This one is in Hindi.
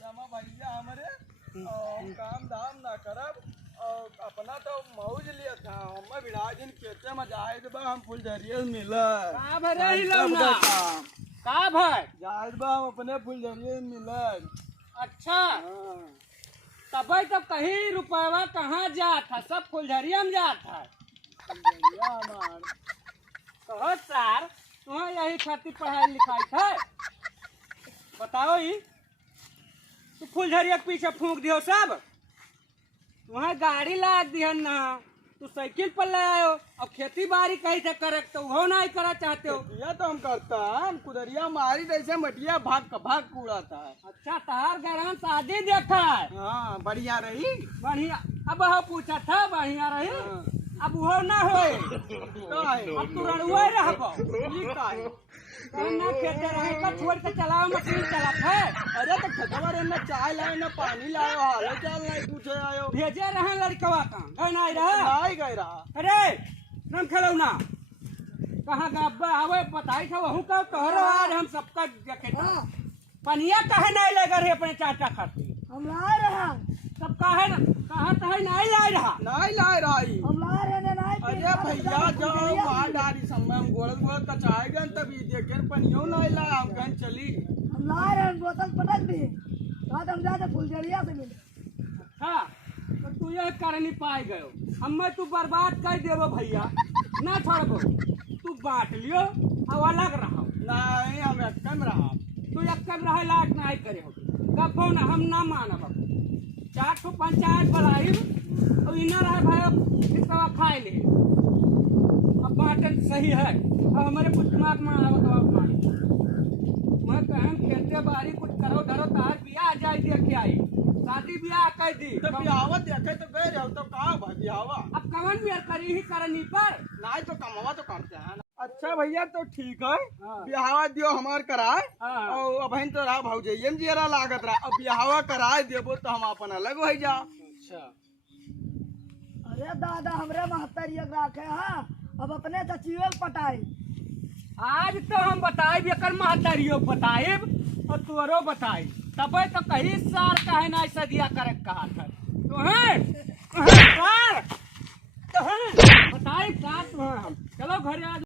जमा भैया हमारे काम धाम ना करब और अपना तो मौज लिया था हम बिड़ा दिन खेते में जाए बा हम फुलझरिया मिला का भरे ही लौना का भाई जाए बा हम अपने फुलझरिया मिला। अच्छा तब तो कहीं रुपया कहाँ जात है, सब फुलझरिया में जात है। फुलझरिया हमार कहो सर तुम्हें यही खातिर पढ़ाई लिखाई है, बताओ ही तू फुलझरिया के पीछे फूंक दियो सब, तुम्हें गाड़ी ला दिहन ना, तू साइकिल पर ले आयो और खेती बाड़ी कहीं से करे तो वो नहीं करा चाहते हो। यह तो हम करता हम कुदरिया मारी जैसे मटिया भाग कूड़ाता है। अच्छा तहार गरम शादी देखा है, हाँ बढ़िया रही बढ़िया। अब वो पूछा था बढ़िया रही, अब वो ना होए, अब तू रणुआ रहबो ना खेते रहे का छोड़ के चलाओ मशीन चलात है। अरे तो खतवा रे ना चाय लाए ना पानी लाओ हाल चाल नहीं पूछे आयो भेजे रहे लड़कवा का गए नहीं रहा नहीं गए रहा। अरे हम खेलो ना कहाँ गब्बा आवे बताई था वहू का तोहरो आज हम सबका देखे था पनिया कहे नहीं लगा रहे अपने चाचा खाती हम ला रहा सब कहे ना कहा तो है नहीं ला रहा नहीं लाए रही हम ला रहे नहीं अरे भैया जाओ मार डारी समय हम गोड़ कचाए गए तभी देखे पनियो नहीं लाया हम गए चली हम ला रहे हैं बोतल पटक दी बाद हम जाते फुलझरिया से मिले। अच्छा तो तू ये कर नहीं पाए गयो, हमें तू बर्बाद कर देवो भैया ना छोड़बो, तू बांट लियो और अलग रहो। नहीं हम एकदम रहा तू एकदम रहे लायक नहीं करे हो गप्पो ना हम ना मानब। 4 पंचायत बुलाई और इना रहे भाई इसका खाए ले अब बाटन सही है अब हमारे कुछ दिमाग में आवा तो आप मान मैं कहम खेलते बारी कुछ करो धरो तार बियाह आ जाए देख आई शादी ब्याह कर दी तो बिहावा देखे तो गए रहो तो कहाँ भाई बिहावा अब कवन भी करी ही करनी पर नहीं तो कमावा तो करते हैं। अच्छा भैया तो ठीक है हाँ। बिहावा दियो हमार कराए हाँ। और अब तो रहा भौजैया में जियरा लागत रहा अब बिहावा कराए देबो तो हम अपन अलग हो जा। अच्छा अरे दादा हमरे महत्तर ये राखे हाँ अब अपने चचियो पटाई आज तो हम बताए एकर महतारियो बताए और तोरो बताई तब तो कहीं सार कहे ना सदिया करे कहा था तो है बताई साथ हम चलो घर आज